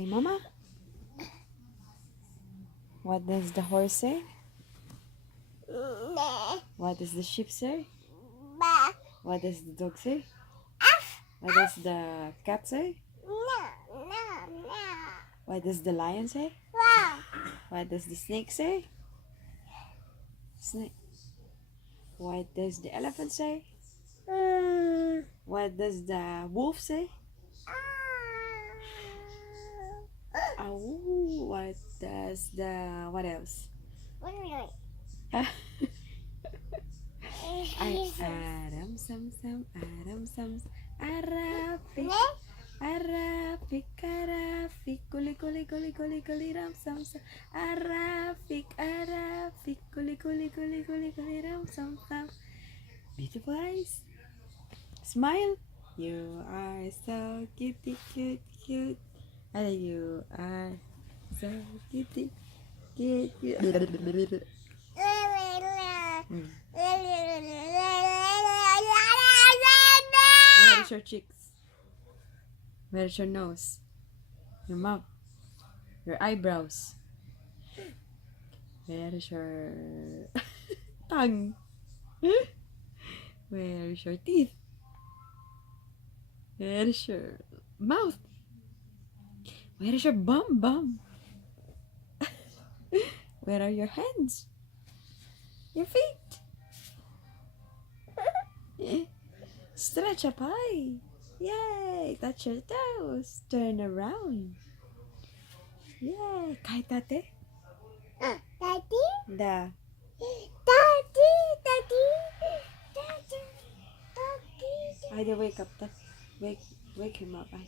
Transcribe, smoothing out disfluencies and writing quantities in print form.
say mama? What does the horse say? What does the sheep say? What does the dog say? What does the cat say? What does the lion say? What does the snake say? Snake. What does the elephant say? What does the wolf say? Oh, what does the what else? Adam sam sam Adam sam Arafik Arafik Arafik kuli kuli kuli kuli kuli ram sam sam Arafik Arafik kuli kuli kuli kuli kuli ram sam sam. Beautiful eyes. Smile. You are so cute, cute, cute. And you are so cute, cute, cute. Where is your cheeks? Where is your nose? Your mouth? Your eyebrows? Where is your tongue? Where is your teeth? Where is your mouth? Where is your bum? Where are your hands? Your feet? Stretch up high. Yay! Touch your toes. Turn around. Yay! Kay tate? Daddy? Da. Daddy, Daddy, Daddy, Daddy. Ida, wake up. Wake him up. Ay.